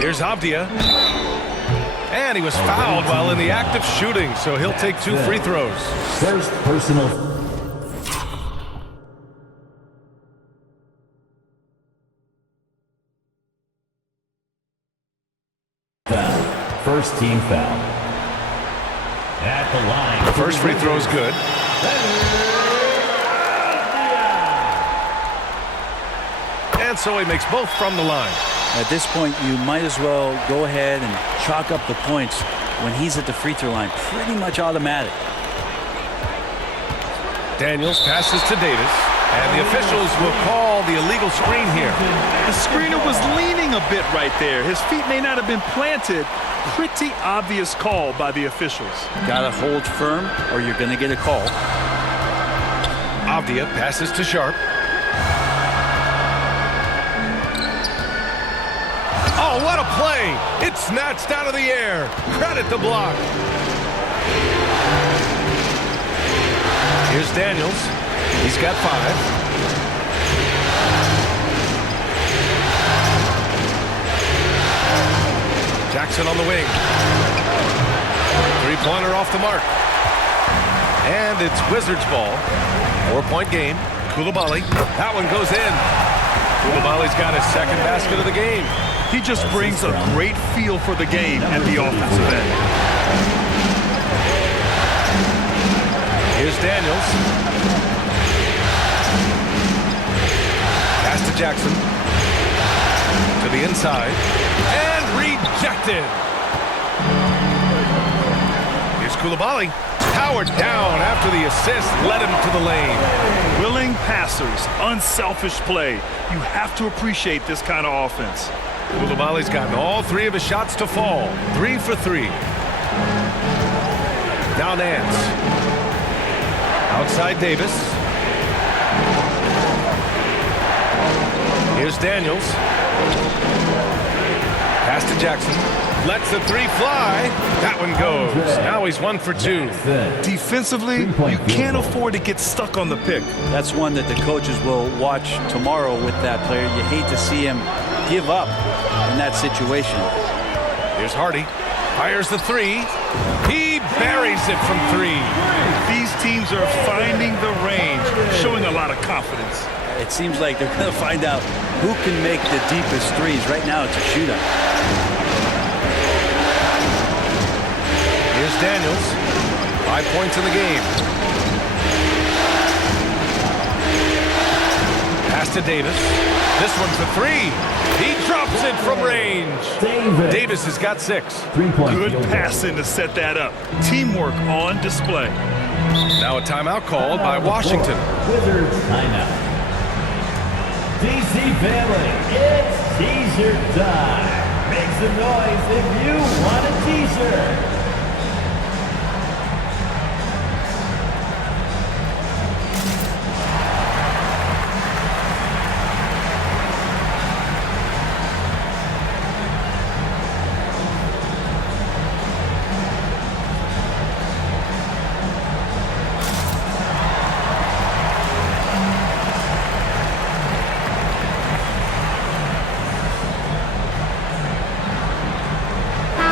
Here's Avdia. And he was fouled while in the act of shooting, so he'll take 2 free throws. First personal. First team foul. At the line. The first free throw is good. And so he makes both from the line. At this point, you might as well go ahead and chalk up the points when he's at the free throw line. Pretty much automatic. Daniels passes to Davis, and the officials will call the illegal screen here. The screener was leaning a bit right there. His feet may not have been planted. Pretty obvious call by the officials. Gotta hold firm or you're gonna get a call. Avdia passes to Sharp. Oh, what a play! It's snatched out of the air. Credit the block. Here's Daniels. He's got 5. Jackson on the wing. 3-pointer off the mark. And it's Wizards ball. 4-point game. Coulibaly. That one goes in. Coulibaly's got his second basket of the game. He just brings a great feel for the game at the offensive end. Here's Daniels. Pass to Jackson. To the inside. And rejected. Here's Coulibaly. Powered down after the assist led him to the lane. Willing passers, unselfish play. You have to appreciate this kind of offense. Coulibaly's gotten all 3 of his shots to fall. 3 for 3. Now Nance. Outside Davis. Here's Daniels. Pass to Jackson. Lets the 3 fly. That one goes. Now he's 1 for 2. Defensively, you can't afford to get stuck on the pick. That's one that the coaches will watch tomorrow with that player. You hate to see him give up in that situation. Here's Hardy. Fires the 3. He buries it from 3. These teams are finding the range, showing a lot of confidence. It seems like they're going to find out who can make the deepest threes. Right now, it's a shootout. Here's Daniels. 5 points in the game. Pass to Davis. This one for 3. He drops it from range. Davis has got 6. Good passing to set that up. Teamwork on display. Now a timeout called by Washington. Wizards timeout. DC family, it's t-shirt time. Make some noise if you want a t-shirt.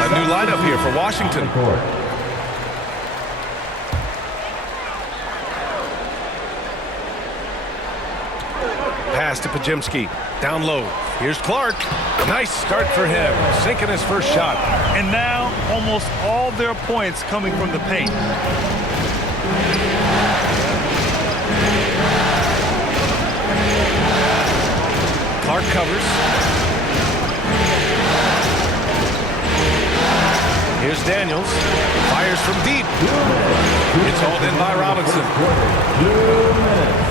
New lineup here for Washington. Pass to Pajemski. Down low. Here's Clark. Nice start for him. Sinking his first shot. And now almost all their points coming from the paint. Clark covers. Here's Daniels. Fires from deep. It's hauled in by Robinson. 2 minutes.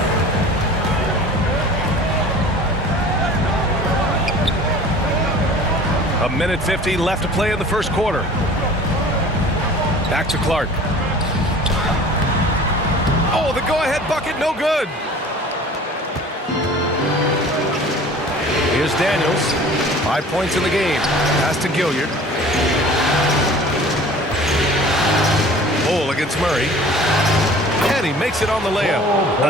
A minute 50 left to play in the first quarter. Back to Clark. Oh, the go-ahead bucket, no good. Here's Daniels. 5 points in the game. Pass to Gilliard. Hole against Murray. And he makes it on the layup.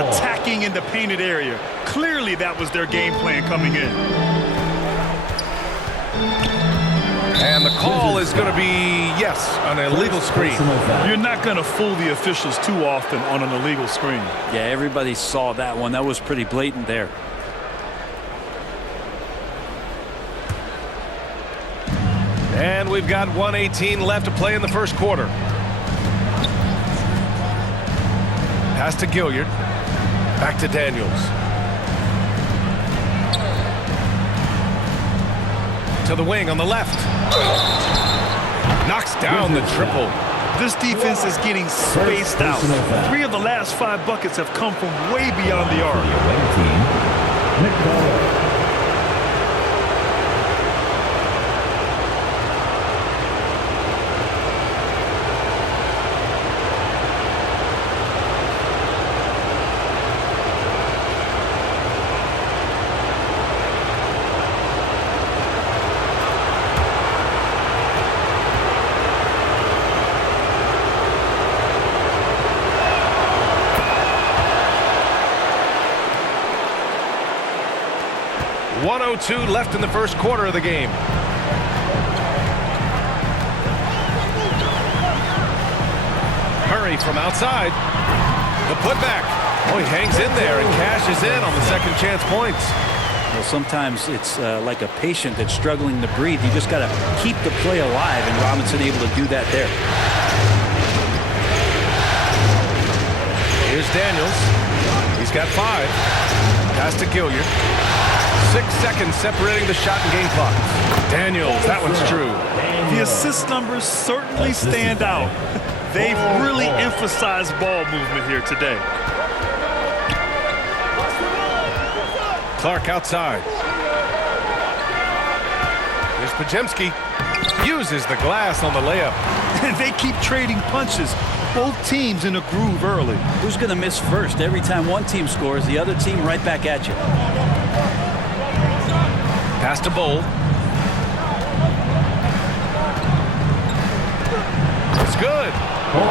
Attacking in the painted area. Clearly that was their game plan coming in. is going to be, yes, an illegal screen. You're not going to fool the officials too often on an illegal screen. Yeah, everybody saw that one. That was pretty blatant there. And we've got 1:18 left to play in the first quarter. Pass to Gilliard. Back to Daniels. To the wing on the left. Knocks down the triple. This defense is getting spaced out. 3 of the last 5 buckets have come from way beyond the arc. .02 left in the first quarter of the game. Murray from outside. The putback. Oh, he hangs in there and cashes in on the second chance points. Well, sometimes it's like a patient that's struggling to breathe. You just got to keep the play alive, and Robinson able to do that there. Here's Daniels. He's got 5. Pass to Gilliard. 6 seconds separating the shot and game clock. Daniels, that one's true. The assist numbers certainly stand out. They've really emphasized ball movement here today. Clark outside. Here's Pajemski. Uses the glass on the layup. And they keep trading punches. Both teams in a groove early. Who's going to miss first? Every time one team scores, the other team right back at you. Pass to Bowl. It's good.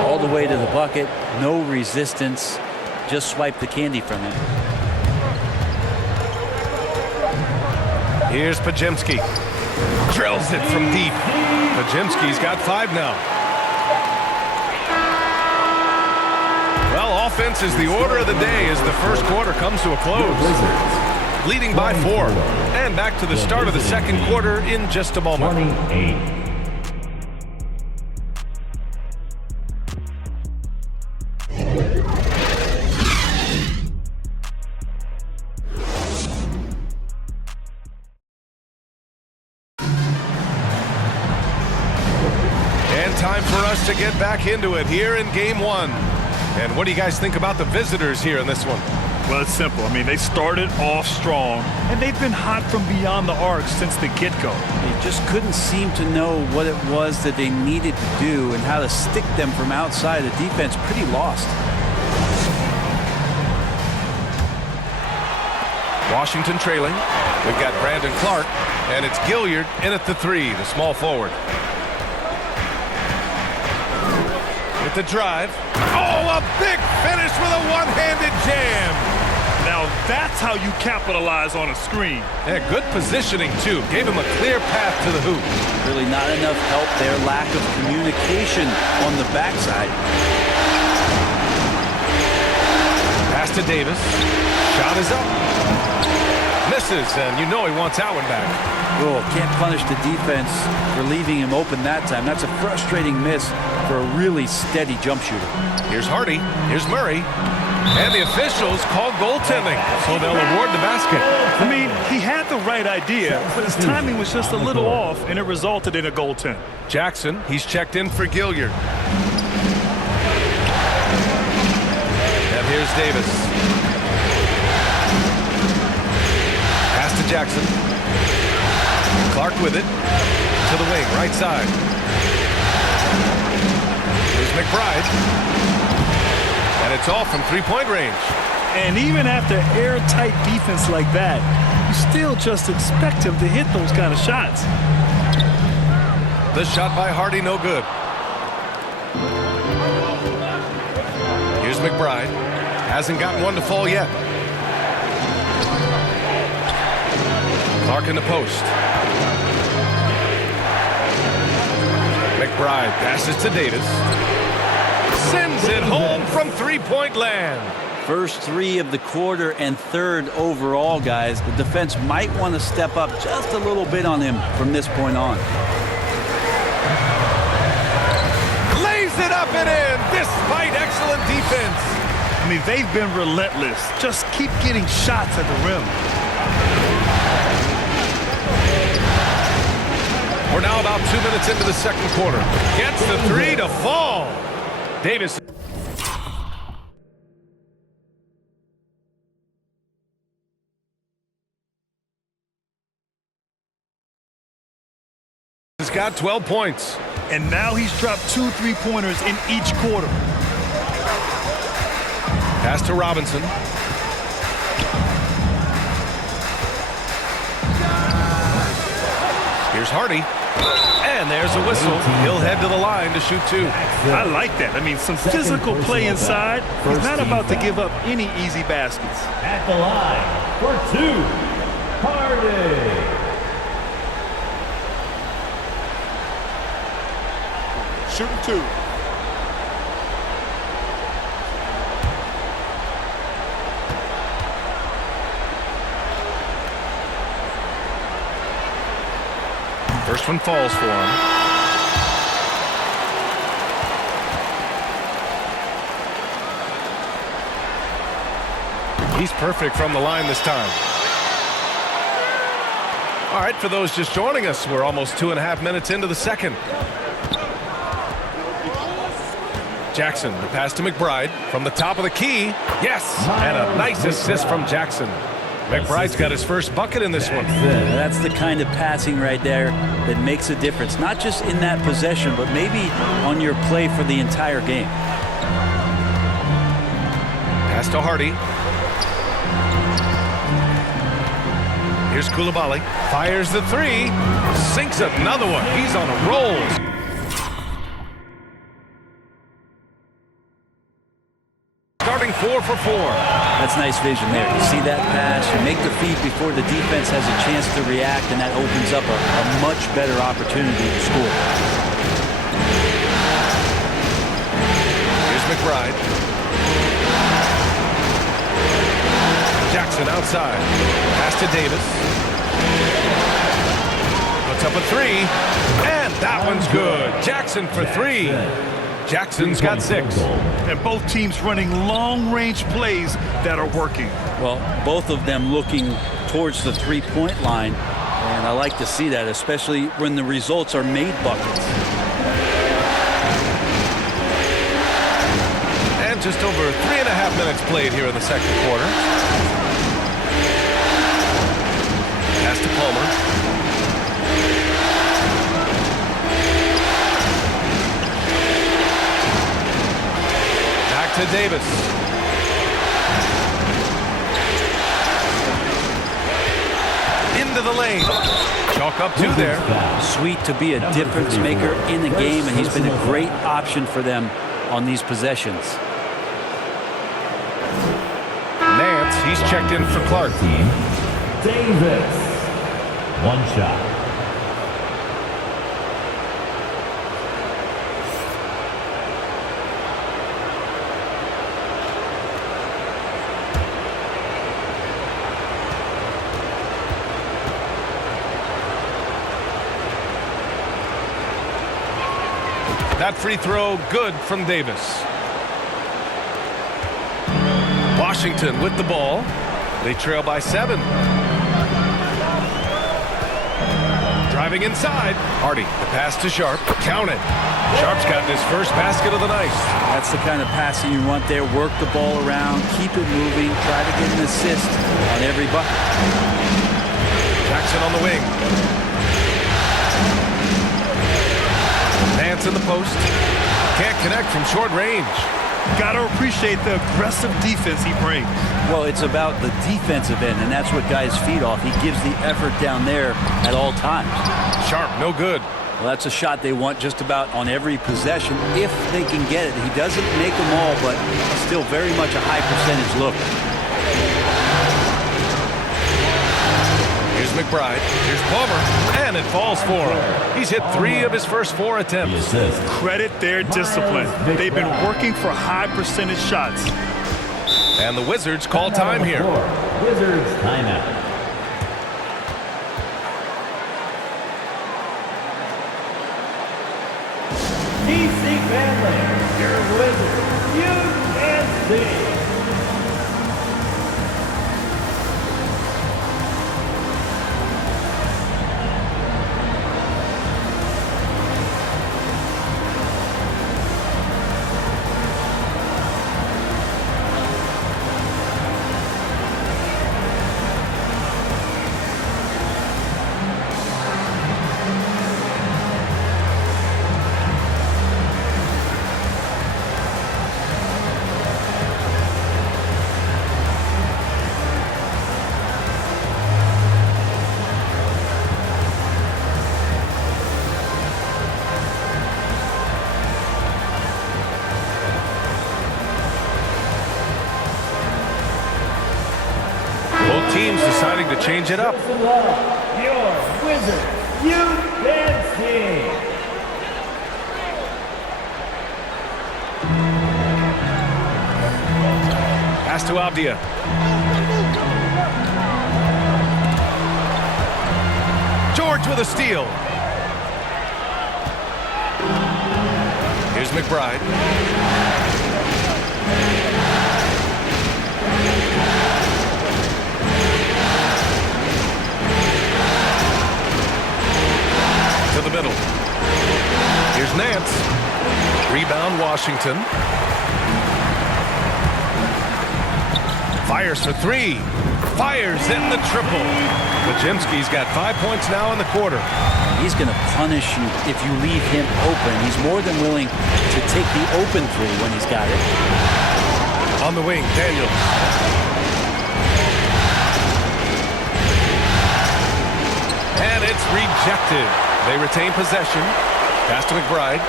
All the way to the bucket. No resistance. Just swipe the candy from him. Here's Pajemski. Drills it from deep. Pajemski's got 5 now. Well, offense is the order of the day as the first quarter comes to a close. Leading by 4. And back to the start of the second quarter in just a moment. 28. Time for us to get back into it here in game 1. And what do you guys think about the visitors here in this one? Well, it's simple. I mean, they started off strong, and they've been hot from beyond the arc since the get-go. They just couldn't seem to know what it was that they needed to do and how to stick them from outside. The defense pretty lost. Washington trailing. We've got Brandon Clark, and it's Gilliard in at the 3, the small forward. With the drive. Oh, a big finish with a one-handed jam. Now that's how you capitalize on a screen. Yeah, good positioning, too. Gave him a clear path to the hoop. Really not enough help there. Lack of communication on the backside. Pass to Davis. Shot is up. Misses, and you know he wants that one back. Oh, can't punish the defense for leaving him open that time. That's a frustrating miss for a really steady jump shooter. Here's Hardy. Here's Murray. And the officials call goaltending, so they'll award the basket. I mean, he had the right idea, but his timing was just a little off, and it resulted in a goaltend. Jackson, he's checked in for Gilliard. And here's Davis. Pass to Jackson. Clark with it. To the wing, right side. Here's McBride. And it's all from three-point range. And even after airtight defense like that, you still just expect him to hit those kind of shots. The shot by Hardy, no good. Here's McBride. Hasn't gotten one to fall yet. Clark in the post. McBride passes to Davis. Sends it home from three-point land. First three of the quarter and third overall, guys. The defense might want to step up just a little bit on him from this point on. Lays it up and in despite excellent defense. I mean, they've been relentless. Just keep getting shots at the rim. We're now about 2 minutes into the second quarter. Gets the three to fall. Davis. He's got 12 points. And now he's dropped 2 3-pointers in each quarter. Pass to Robinson. Here's Hardy. And there's a whistle. He'll head to the line to shoot 2. I like that. I mean, some physical play inside. He's not about to give up any easy baskets. At the line for 2, Hardy. Shooting 2. First one falls for him. He's perfect from the line this time. All right, for those just joining us, we're almost 2.5 minutes into the second. Jackson, the pass to McBride from the top of the key. Yes, and a nice assist from Jackson. McBride's got his first bucket in this one. That's the kind of passing right there that makes a difference, not just in that possession, but maybe on your play for the entire game. Pass to Hardy. Here's Coulibaly. Fires the three. Sinks another one. He's on a roll. Starting 4 for 4. That's nice vision there. You see that pass, you make the feed before the defense has a chance to react, and that opens up a much better opportunity to score. Here's McBride. Jackson outside. Pass to Davis. Puts up a three, and that one's good. Jackson for 3. Jackson's got 6. And both teams running long-range plays that are working. Well, both of them looking towards the three-point line, and I like to see that, especially when the results are made buckets. And just over 3.5 minutes played here in the second quarter. Pass to Palmer. To Davis. Into the lane. Chalk up 2 there. Sweet to be a difference maker in the game, and he's been a great option for them on these possessions. Nance, he's checked in for Clark. Davis. 1 shot. That free throw good from Davis. Washington with the ball. They trail by 7. Driving inside. Hardy, the pass to Sharp. Count it. Sharp's got his first basket of the night. That's the kind of passing you want there. Work the ball around, keep it moving, try to get an assist on every bucket. Jackson on the wing. Nance in the post. Can't connect from short range. Got to appreciate the aggressive defense he brings. Well, it's about the defensive end, and that's what guys feed off. He gives the effort down there at all times. Sharp, no good. Well, that's a shot they want just about on every possession if they can get it. He doesn't make them all, but still very much a high percentage look. Here's McBride. Here's Palmer, and it falls for him. He's hit 3 of his first 4 attempts. Credit their discipline. They've been working for high percentage shots. And the Wizards call time here. Wizards timeout. DC family, your Wizards, you can see. Both teams deciding to change it up. Your Wizards, you can see. Pass to Abdia. George with a steal. Here's McBride. To the middle. Here's Nance. Rebound Washington. Fires for 3. Fires in the triple. Pajemski's got 5 points now in the quarter. He's going to punish you if you leave him open. He's more than willing to take the open 3 when he's got it. On the wing, Daniels. And it's rejected. They retain possession. Pass to McBride.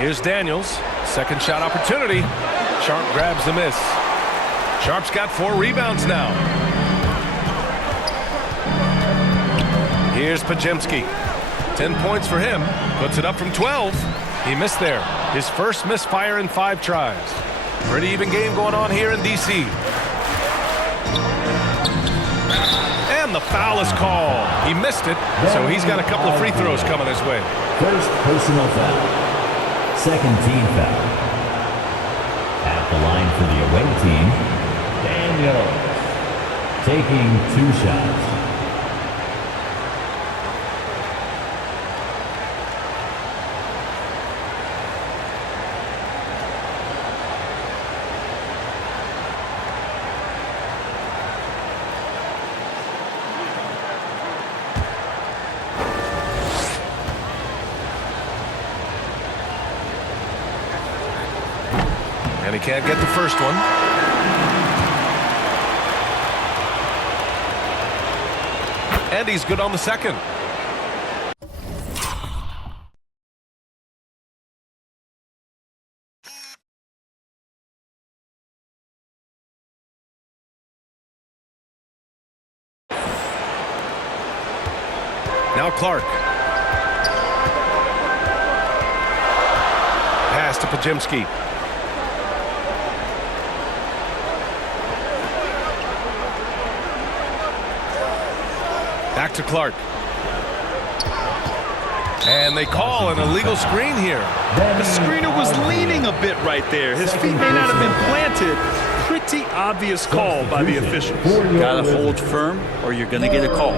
Here's Daniels. Second shot opportunity. Sharp grabs the miss. Sharp's got 4 rebounds now. Here's Pajemski. 10 points for him. Puts it up from 12. He missed there. His first misfire in 5 tries. Pretty even game going on here in D.C. And the foul is called. He missed it, so he's got a couple of free throws coming his way. First personal foul. Second team foul. At the line for the away team, Daniels taking 2 shots. And he can't get the first one. And he's good on the second. Now Clark. Pass to Pajemski. Back to Clark. And they call an illegal screen here. The screener was leaning a bit right there. His feet may not have been planted. Pretty obvious call by the officials. Got to hold firm or you're going to get a call.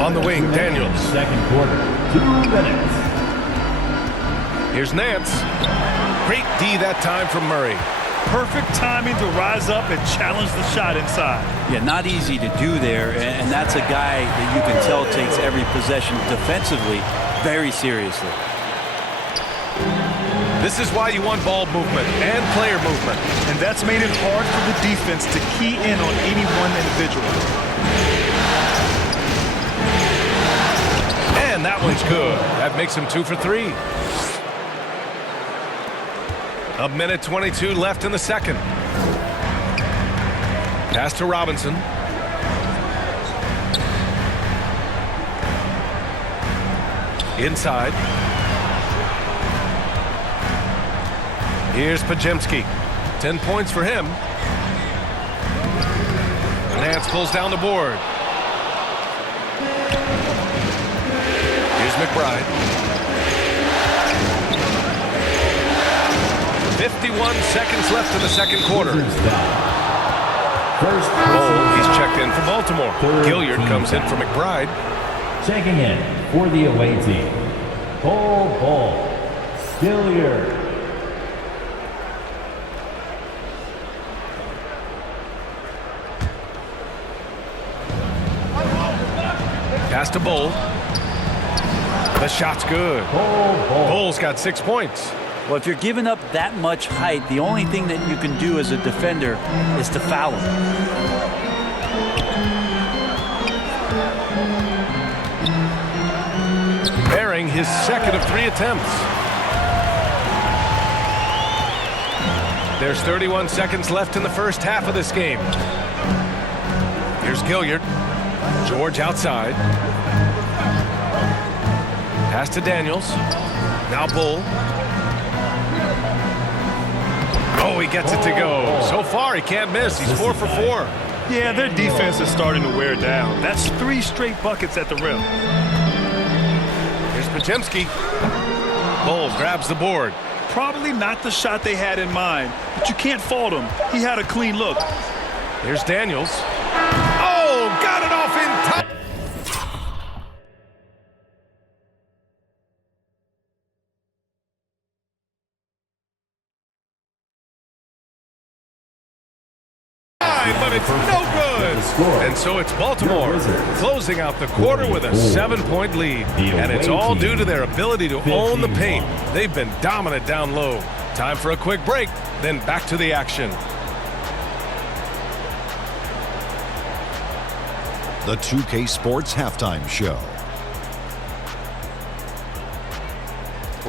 On the wing, Daniels. Second quarter, 2 minutes. Here's Nance. Great D that time from Murray. Perfect timing to rise up and challenge the shot inside. Yeah, not easy to do there, and that's a guy that you can tell takes every possession defensively very seriously. This is why you want ball movement and player movement. And that's made it hard for the defense to key in on any one individual. that one's good. That makes him 2 for 3. A minute 22 left in the second. Pass to Robinson. Inside. Here's Pajemski. 10 points for him. Nance pulls down the board. Here's McBride. 51 seconds left in the second quarter. First He's checked in for Baltimore. Gilliard comes in for McBride. checking in for the away team. Ball. Gilliard. Pass to Bull. The shot's good. Bull's got 6 points. Well, if you're giving up that much height, the only thing that you can do as a defender is to foul him. Bearing his second of 3 attempts. There's 31 seconds left in the first half of this game. Here's Gilliard. George outside. Pass to Daniels. Now Bull. Oh, he gets it to go. So far, he can't miss. He's 4 for 4. Yeah, their defense is starting to wear down. That's 3 straight buckets at the rim. Here's Pajemski. Bull grabs the board. Probably not the shot they had in mind, but you can't fault him. He had a clean look. Here's Daniels. Oh, got it off in time. But it's no good. And so it's Baltimore closing out the quarter with a 7-point lead. And it's all due to their ability to own the paint. They've been dominant down low. Time for a quick break, then back to the action. The 2K Sports Halftime Show.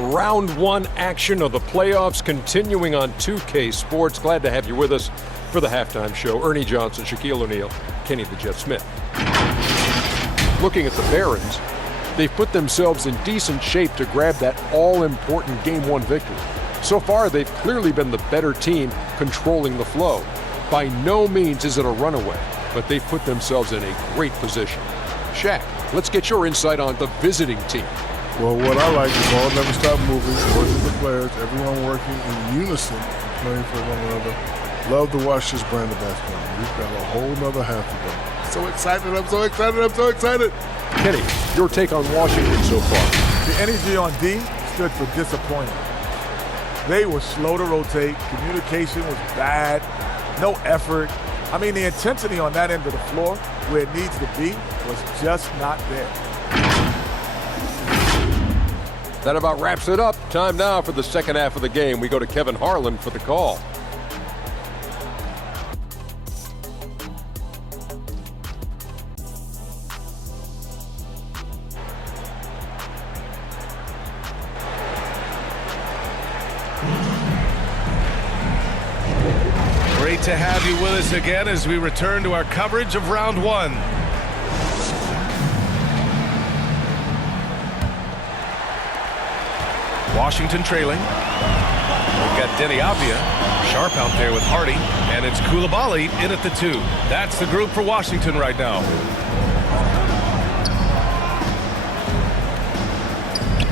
Round 1 action of the playoffs continuing on 2K Sports. Glad to have you with us for the halftime show. Ernie Johnson, Shaquille O'Neal, Kenny the Jet Smith. Looking at the Barons, they've put themselves in decent shape to grab that all-important Game 1 victory. So far, they've clearly been the better team controlling the flow. By no means is it a runaway, but they've put themselves in a great position. Shaq, let's get your insight on the visiting team. Well, what I like is ball never stop moving, working the players, everyone working in unison, playing for one another. Love to watch this brand of basketball. We've got a whole nother half to go. So excited, I'm so excited, I'm so excited. Kenny, your take on Washington so far. The energy on D stood for disappointment. They were slow to rotate. Communication was bad. No effort. I mean, the intensity on that end of the floor, where it needs to be, was just not there. That about wraps it up. Time now for the second half of the game. We go to Kevin Harlan for the call. Great to have you with us again as we return to our coverage of round 1. Washington trailing. We've got Denny Avia, sharp out there with Hardy, and it's Coulibaly in at the 2. That's the group for Washington right now.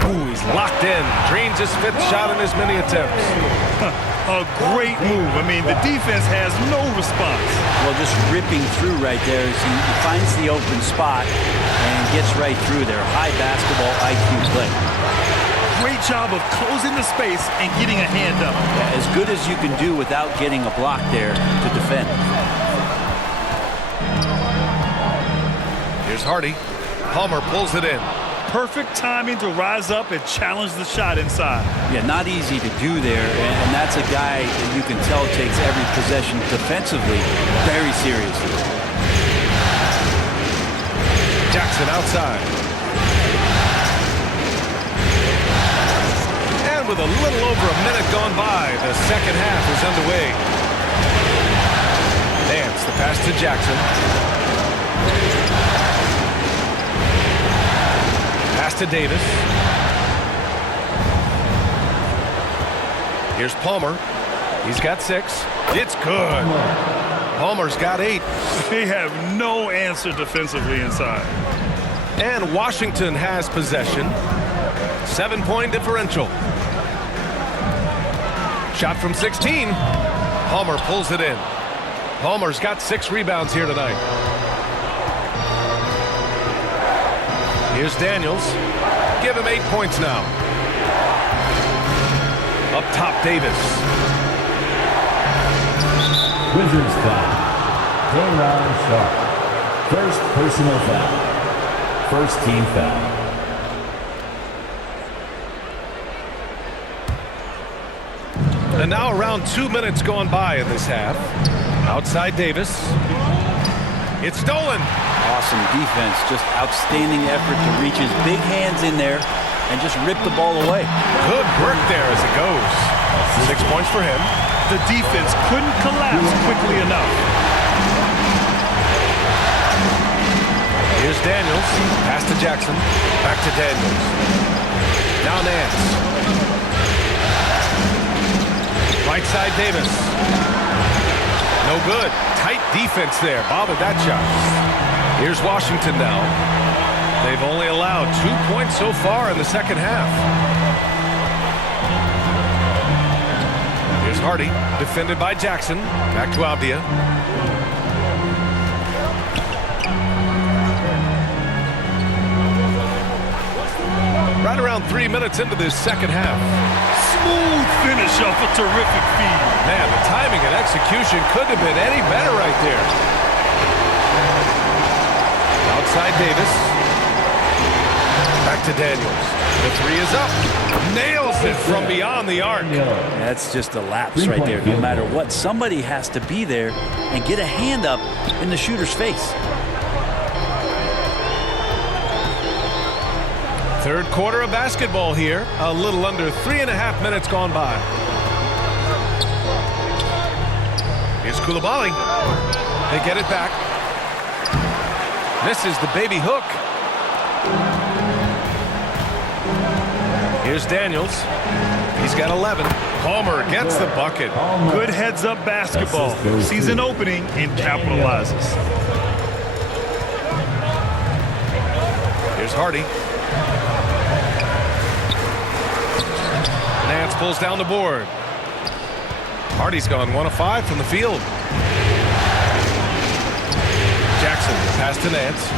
Ooh, he's locked in. Drains his 5th shot in as many attempts. A great move. I mean, the defense has no response. Well, just ripping through right there as he finds the open spot and gets right through there. High basketball IQ play. Great job of closing the space and getting a hand up. Yeah, as good as you can do without getting a block there to defend. Here's Hardy. Palmer pulls it in. Perfect timing to rise up and challenge the shot inside. Yeah, not easy to do there, and that's a guy that you can tell takes every possession defensively very seriously. Jackson outside. And with a little over a minute gone by, the second half is underway. Nance, the pass to Jackson. Pass to Davis. Here's Palmer. He's got 6. It's good. Palmer's got 8. They have no answer defensively inside. And Washington has possession. 7-point differential. Shot from 16. Palmer pulls it in. Palmer's got 6 rebounds here tonight. Here's Daniels. Give him 8 points now. Up top, Davis. Wizards foul. Day'Ron Sharpe. First personal foul. First team foul. And now around 2 minutes gone by in this half. Outside Davis. It's stolen. Awesome defense. Just outstanding effort to reach his big hands in there and just rip the ball away. Good work there as it goes. 6 points for him. The defense couldn't collapse quickly enough. Here's Daniels. Pass to Jackson. Back to Daniels. Now Nance. Right side Davis. No good. Tight defense there. Bothered that shot. Here's Washington now. They've only allowed 2 points so far in the second half. Here's Hardy. Defended by Jackson. Back to Avdia. Right around 3 minutes into this second half. Smooth finish off a terrific feed. Man, the timing and execution couldn't have been any better right there. Outside Davis. Back to Daniels. The 3 is up. Nails it from beyond the arc. That's just a lapse right there. No matter what, somebody has to be there and get a hand up in the shooter's face. Third quarter of basketball here. A little under 3.5 minutes gone by. Here's Coulibaly. They get it back. Misses the baby hook. Here's Daniels. He's got 11. Palmer gets the bucket. Good heads-up basketball. Sees an opening and capitalizes. Here's Hardy. Nance pulls down the board. Hardy's gone 1 of 5 from the field. Jackson, pass to Nance.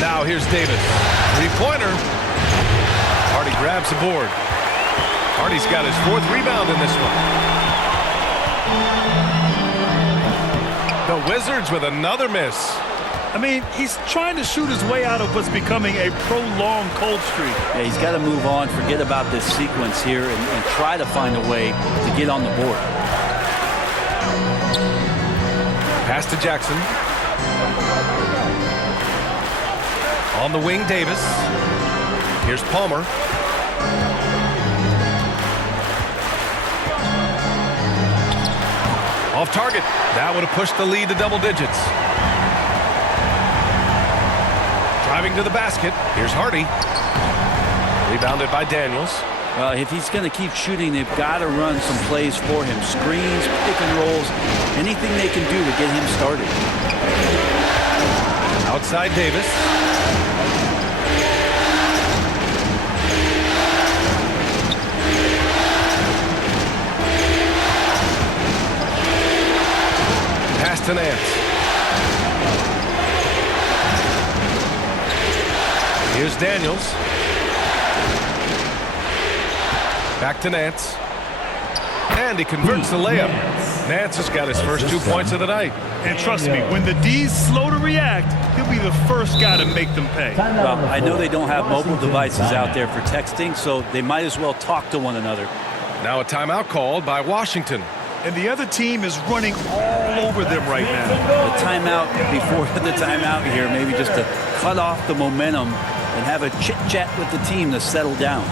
Now here's Davis. 3-pointer. Hardy grabs the board. Hardy's got his 4th rebound in this one. The Wizards with another miss. I mean, he's trying to shoot his way out of what's becoming a prolonged cold streak. Yeah, he's got to move on, forget about this sequence here, and try to find a way to get on the board. Pass to Jackson. On the wing, Davis. Here's Palmer. Off target. That would have pushed the lead to double digits. Driving to the basket. Here's Hardy. Rebounded by Daniels. Well, if he's going to keep shooting, they've got to run some plays for him. Screens, pick and rolls, anything they can do to get him started. Outside Davis. Pass to Nance. Here's Daniels. Back to Nance. And he converts the layup. Nance has got his first 2 points of the night. And trust me, when the D's slow to react, he'll be the first guy to make them pay. Well, I know they don't have mobile devices out there for texting, so they might as well talk to one another. Now a timeout called by Washington. And the other team is running all over them right now. The timeout before the timeout here, maybe just to cut off the momentum and have a chit-chat with the team to settle down.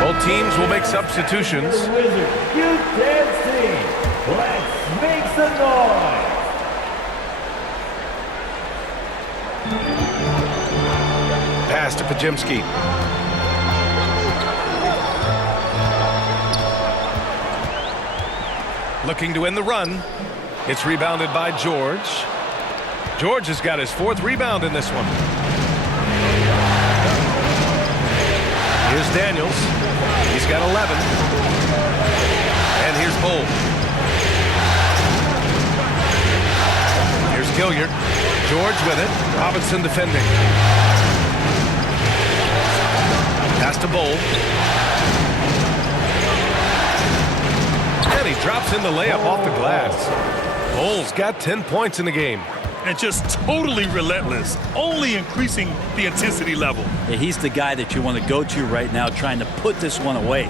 Both teams will make substitutions. Wizard, you dancing. Let's make some noise. Pass to Pajemski. Looking to win the run. It's rebounded by George. George has got his 4th rebound in this one. Here's Daniels. He's got 11. And here's Bull. Here's Gilliard. George with it. Robinson defending. Pass to Bull. And he drops in the layup off the glass. Bull's got 10 points in the game. And just totally relentless, only increasing the intensity level. Yeah, he's the guy that you want to go to right now, trying to put this one away.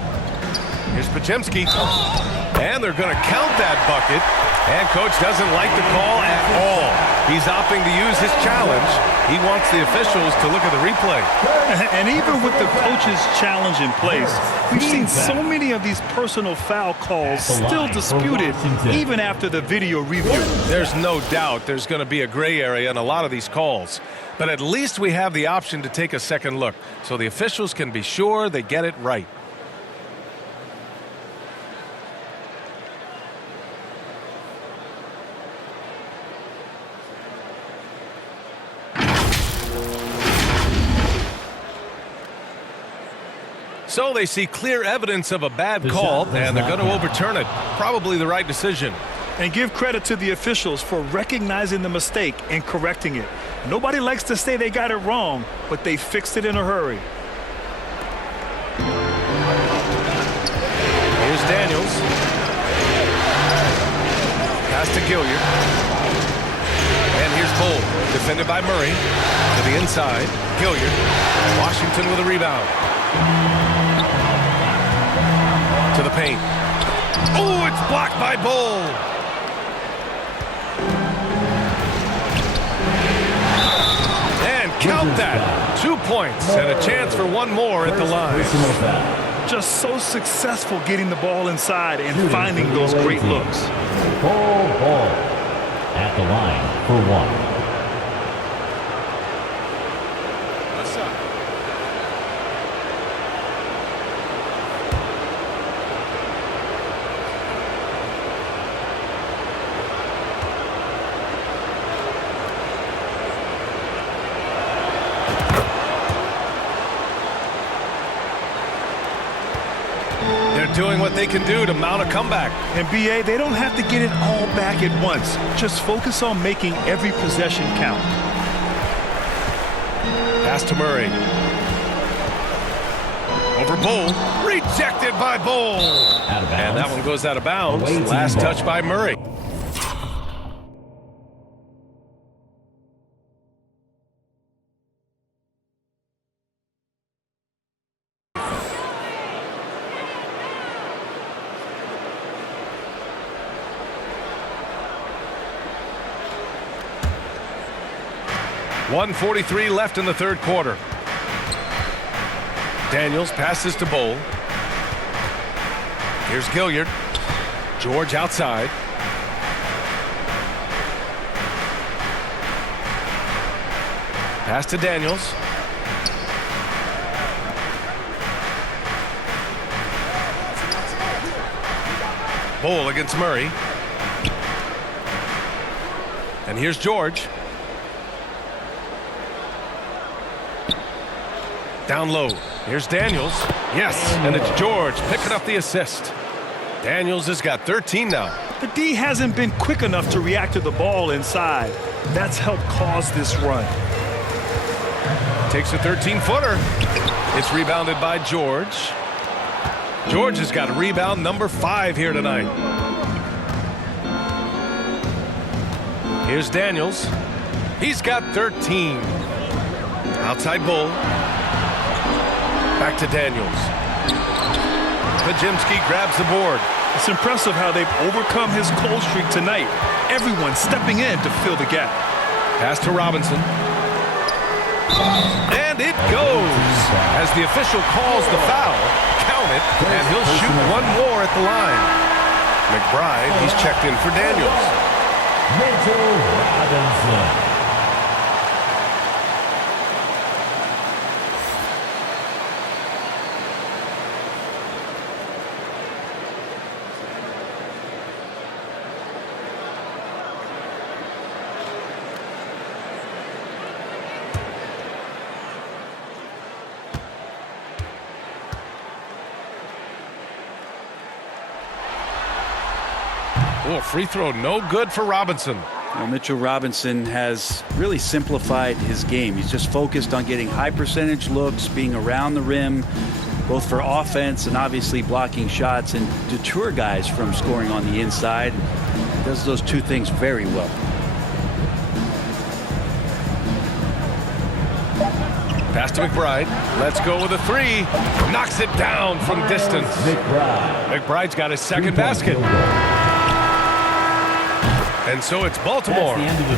Here's Pajemski. And they're going to count that bucket. And coach doesn't like the call at all. He's opting to use his challenge. He wants the officials to look at the replay. And even with the coach's challenge in place, we've seen so many of these personal foul calls still disputed even after the video review. There's no doubt there's going to be a gray area in a lot of these calls. But at least we have the option to take a second look so the officials can be sure they get it right. So they see clear evidence of a bad call, and they're going to overturn it. Probably the right decision. And give credit to the officials for recognizing the mistake and correcting it. Nobody likes to say they got it wrong, but they fixed it in a hurry. Here's Daniels. Pass to Gilliard. And here's Bull, defended by Murray. To the inside, Gilliard. Washington with a rebound. To the paint. Oh, it's blocked by Bull. And count that. 2 points and a chance for one more at the line. Just so successful getting the ball inside and finding those great looks. Ball at the line for 1. Doing what they can do to mount a comeback. And BA, they don't have to get it all back at once. Just focus on making every possession count. Pass to Murray. Over Bull. Rejected by Bull. Out of bounds. And that one goes out of bounds. Last touch by Murray. .143 left in the third quarter. Daniels passes to Bull. Here's Gilliard. George outside. Pass to Daniels. Bull against Murray. And here's George. Down low. Here's Daniels. Yes, and it's George picking up the assist. Daniels has got 13 now. The D hasn't been quick enough to react to the ball inside. That's helped cause this run. Takes a 13-footer. It's rebounded by George. George has got a rebound number 5 here tonight. Here's Daniels. He's got 13. Outside Bull. Back to Daniels. Pajemski grabs the board. It's impressive how they've overcome his cold streak tonight. everyone stepping in to fill the gap. Pass to Robinson. And it goes. As the official calls the foul, count it, and he'll shoot one more at the line. McBride, he's checked in for Daniels. Mitchell Robinson. Oh, free throw no good for Robinson. Well, Mitchell Robinson has really simplified his game. He's just focused on getting high percentage looks, being around the rim, both for offense and obviously blocking shots, and deter guys from scoring on the inside. He does those two things very well. Pass to McBride. Let's go with a three. Knocks it down from distance. McBride's got his second basket. And so it's Baltimore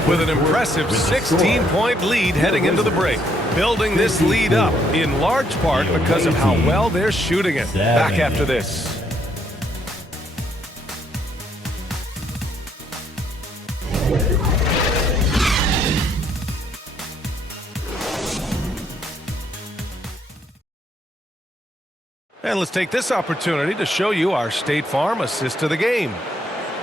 with an impressive 16-point lead heading into the break. Building this lead up in large part because of how well they're shooting it. Back after this. And let's take this opportunity to show you our State Farm assist to the game.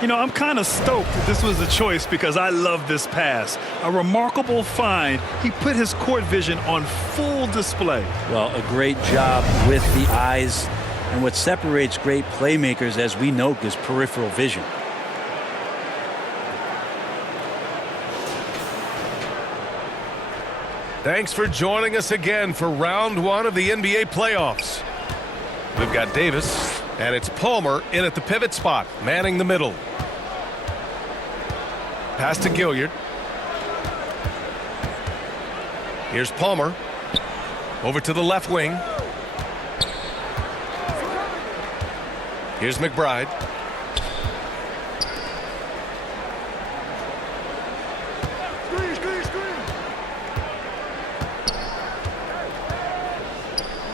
You know, I'm kind of stoked that this was a choice because I love this pass. A remarkable find. He put his court vision on full display. Well, a great job with the eyes. And what separates great playmakers, as we know, is peripheral vision. Thanks for joining us again for round one of the NBA playoffs. We've got Davis, and it's Palmer in at the pivot spot, manning the middle. Pass to Gilliard. Here's Palmer. Over to the left wing. Here's McBride.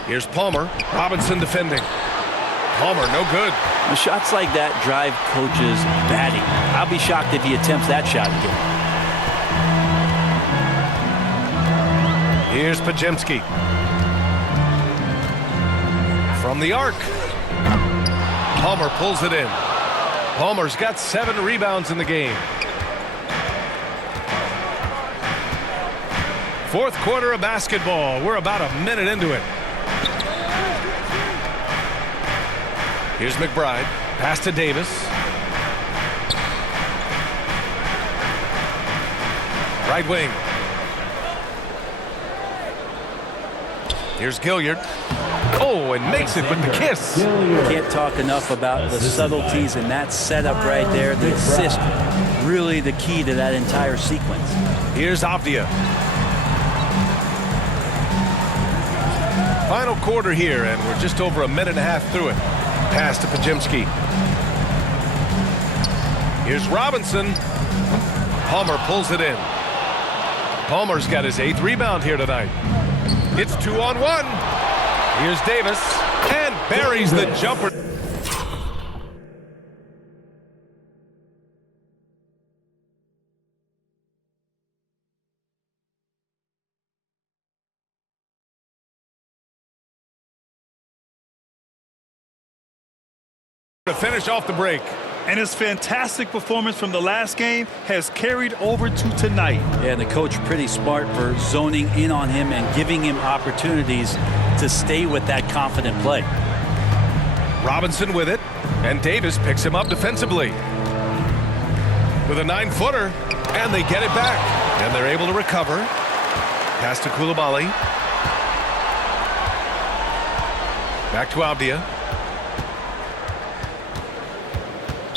Here's Palmer. Robinson defending. Palmer, no good. The shots like that drive coaches batting. I'll be shocked if he attempts that shot again. Here's Pajemski. From the arc. Palmer pulls it in. Palmer's got 7 rebounds in the game. Fourth quarter of basketball. We're about a minute into it. Here's McBride. Pass to Davis. Right wing. Here's Gilliard. Oh, and makes it with the kiss. Can't talk enough about the subtleties in that setup right there. The assist, really the key to that entire sequence. Here's Avdia. Final quarter here, and we're just over a minute and a half through it. Pass to Pajemski. Here's Robinson. Palmer pulls it in. Palmer's got his 8th rebound here tonight. It's 2-on-1. Here's Davis, and buries the jumper. To finish off the break. And his fantastic performance from the last game has carried over to tonight. Yeah, and the coach pretty smart for zoning in on him and giving him opportunities to stay with that confident play. Robinson with it, and Davis picks him up defensively. With a 9-footer, and they get it back. And they're able to recover. Pass to Coulibaly. Back to Avdia.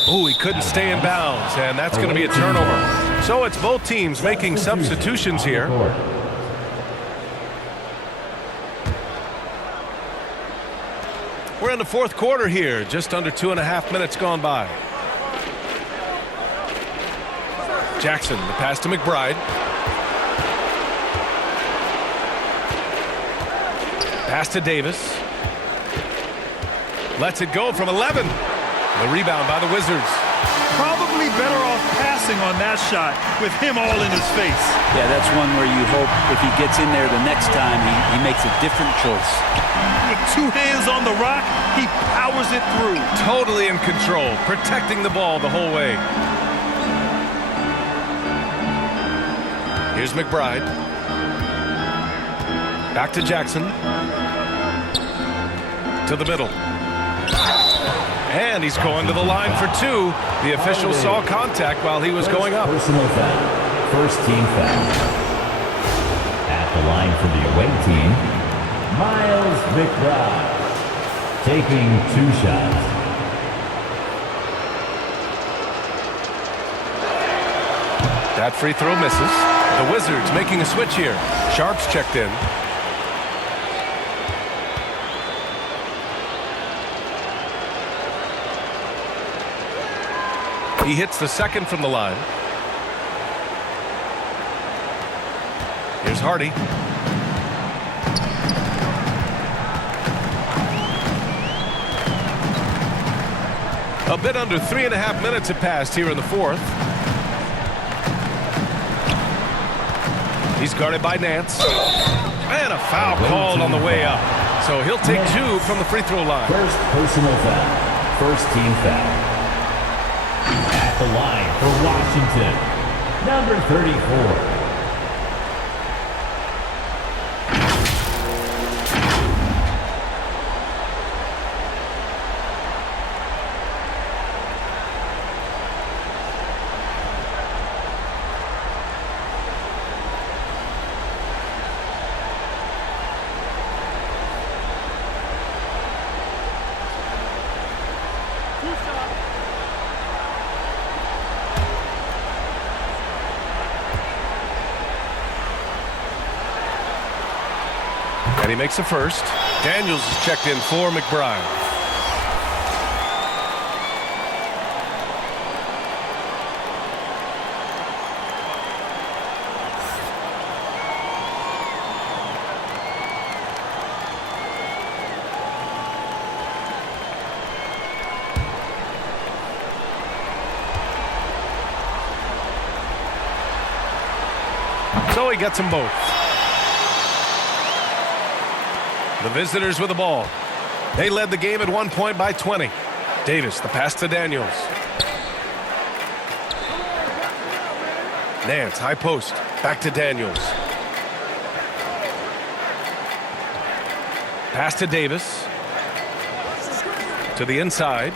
Oh, he couldn't stay in bounds, and that's going to be a turnover. So it's both teams making substitutions here. We're in the fourth quarter here, just under 2.5 minutes gone by. Jackson, the pass to McBride. Pass to Davis. Lets it go from 11. The rebound by the Wizards. Probably better off passing on that shot with him all in his face. Yeah, that's one where you hope if he gets in there the next time, he makes a different choice. With 2 hands on the rock, he powers it through. Totally in control, protecting the ball the whole way. Here's McBride. Back to Jackson. To the middle. And he's going to the line for 2. The official saw contact while he was going up. Personal foul. First team foul. At the line for the away team, Miles McBride. Taking 2 shots. That free throw misses. The Wizards making a switch here. Sharp's checked in. He hits the second from the line. Here's Hardy. A bit under 3.5 minutes have passed here in the fourth. He's guarded by Nance. And a foul called on the way up. So he'll take 2 from the free throw line. First personal foul. First team foul. At the line for Washington, number 34. And he makes a first. Daniels is checked in for McBride. So he gets them both. The visitors with the ball. They led the game at 1 point by 20. Davis, the pass to Daniels. Nance, high post. Back to Daniels. Pass to Davis. To the inside.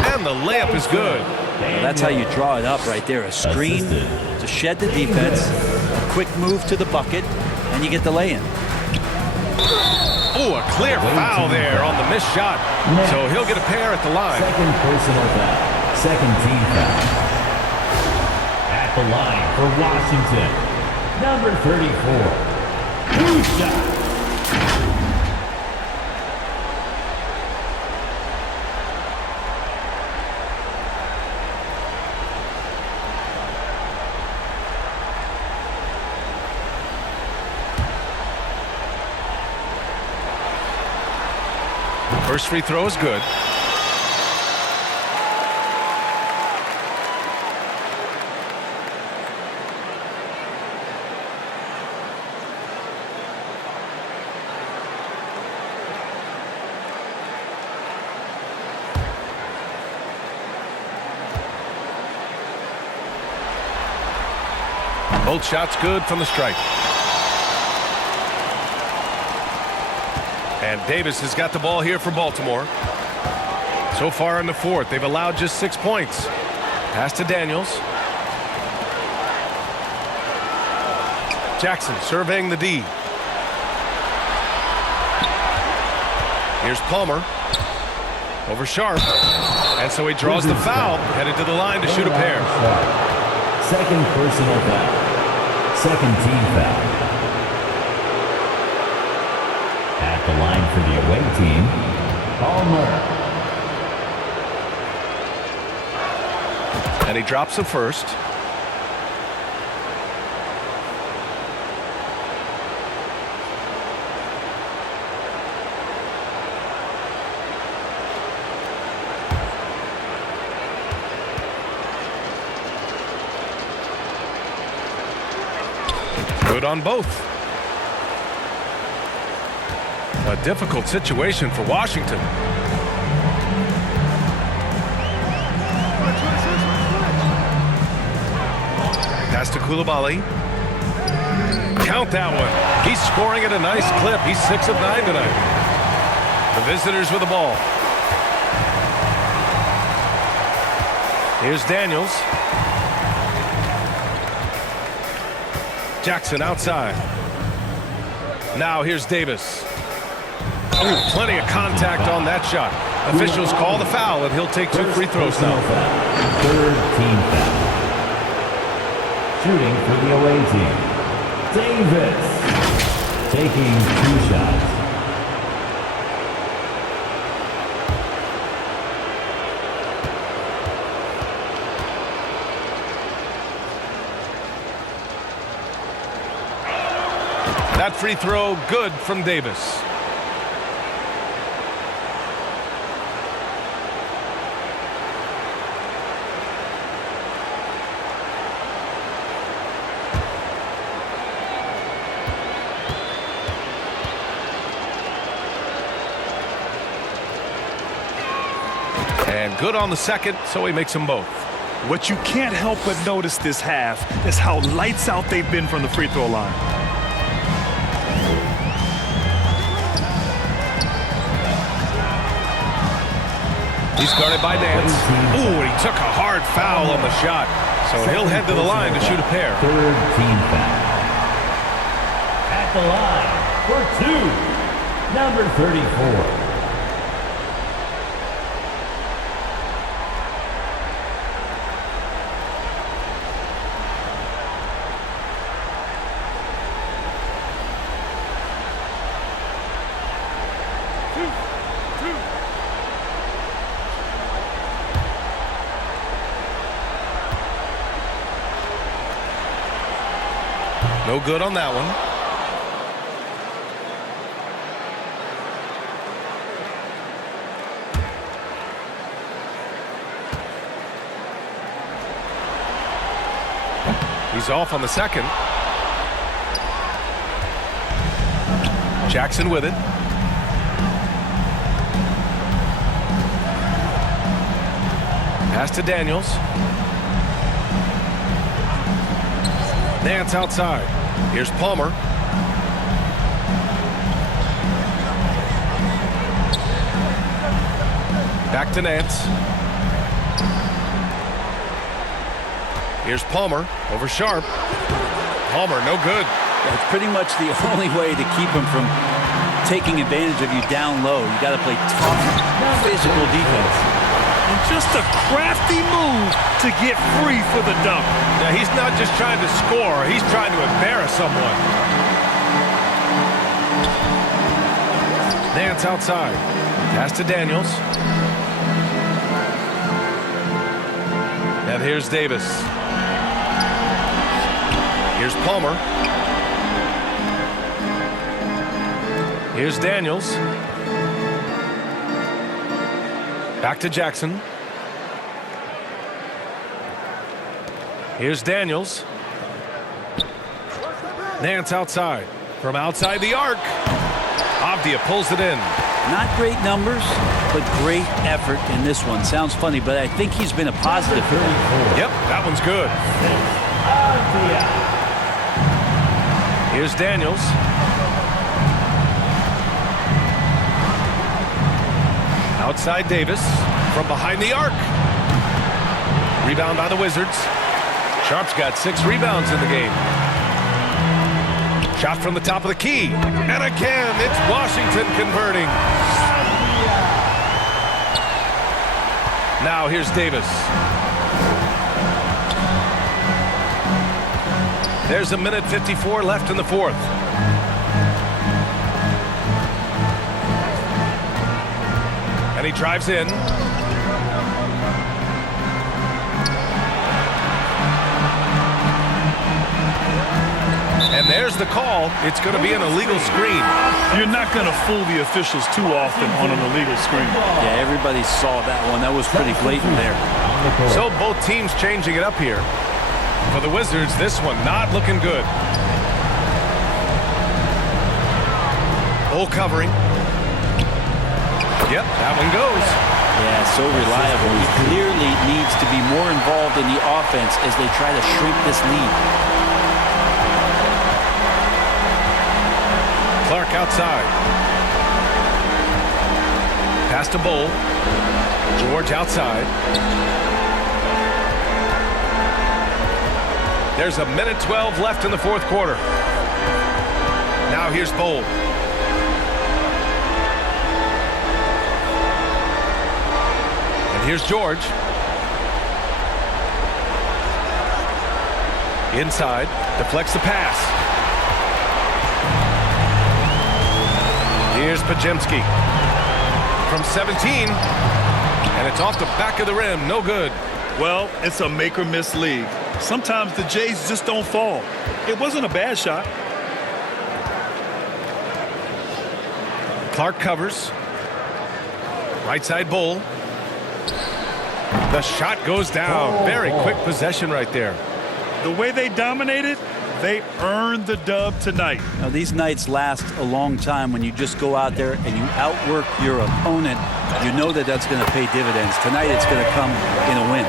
And the layup is good. Well, that's how you draw it up right there. A screen to shed the defense, a quick move to the bucket, and you get the lay-in. Oh, a clear foul there on the missed shot. So he'll get a pair at the line. Second personal foul. Second team foul. At the line for Washington, number 34. 2 shots. First free throw is good. Both shots good from the stripe. And Davis has got the ball here for Baltimore. So far in the fourth, they've allowed just 6 points. Pass to Daniels. Jackson surveying the D. Here's Palmer. Over Sharp. And so he draws the foul, headed to the line to shoot a pair. Second personal foul. Second team foul. At the line for the away team, Palmer. And he drops the first. Good on both. A difficult situation for Washington. Pass to Koulibaly. Count that one. He's scoring at a nice clip. He's 6 of 9 tonight. The visitors with the ball. Here's Daniels. Jackson outside. Now here's Davis. Oh, plenty of contact on that shot. Officials call the foul, and he'll take 2 free throws now. Third team foul. Shooting for the away team. Davis taking 2 shots. That free throw good from Davis. And good on the second, so he makes them both. What you can't help but notice this half is how lights out they've been from the free throw line. He's guarded by Nance. Ooh, and he took a hard foul on the shot. So he'll head to the line to shoot a pair. Third team foul. At the line for 2, number 34. No good on that one. He's off on the second. Jackson with it. Pass to Daniels. Nance outside. Here's Palmer. Back to Nance. Here's Palmer over Sharp. Palmer, no good. That's pretty much the only way to keep him from taking advantage of you down low. You got to play tough, physical defense. And just a crafty move to get free for the dunk. Now, he's not just trying to score. He's trying to embarrass someone. Nance outside. Pass to Daniels. And here's Davis. Here's Palmer. Here's Daniels. Back to Jackson. Here's Daniels. Nance outside. From outside the arc. Avdia pulls it in. Not great numbers, but great effort in this one. Sounds funny, but I think he's been a positive for them. Yep, that one's good. Here's Daniels. Outside Davis. From behind the arc. Rebound by the Wizards. Sharp's got 6 rebounds in the game. Shot from the top of the key. And again, it's Washington converting. Now here's Davis. There's a minute 54 left in the fourth. And he drives in. And there's the call. It's going to be an illegal screen. You're not going to fool the officials too often on an illegal screen. Yeah, everybody saw that one. That was pretty blatant there. So both teams changing it up here. For the Wizards, this one not looking good. Bull covering. Yep, that one goes. Yeah, so reliable. He clearly needs to be more involved in the offense as they try to shrink this lead. Clark outside. Pass to Bull. George outside. There's 1:12 left in the fourth quarter. Now here's Bull. And here's George. Inside. Deflects the pass. Here's Pajemski. From 17. And it's off the back of the rim. No good. Well, it's a make or miss league. Sometimes the Jays just don't fall. It wasn't a bad shot. Clark covers. Right side Bull. The shot goes down. Very quick possession right there. The way they dominated, they earned the dub tonight. Now, these nights last a long time when you just go out there and you outwork your opponent. You know that that's going to pay dividends. Tonight it's going to come in a win.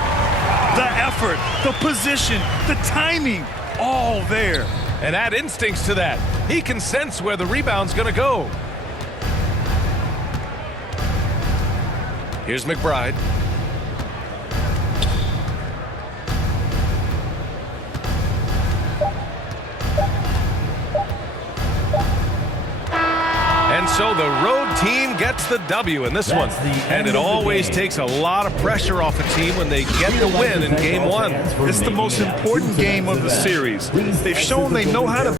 The effort, the position, the timing, all there. And add instincts to that. He can sense where the rebound's going to go. Here's McBride. And so the road team gets the W in this one. And it always takes a lot of pressure off a team when they get the win in game one. It's the most important game of the series. They've shown they know how to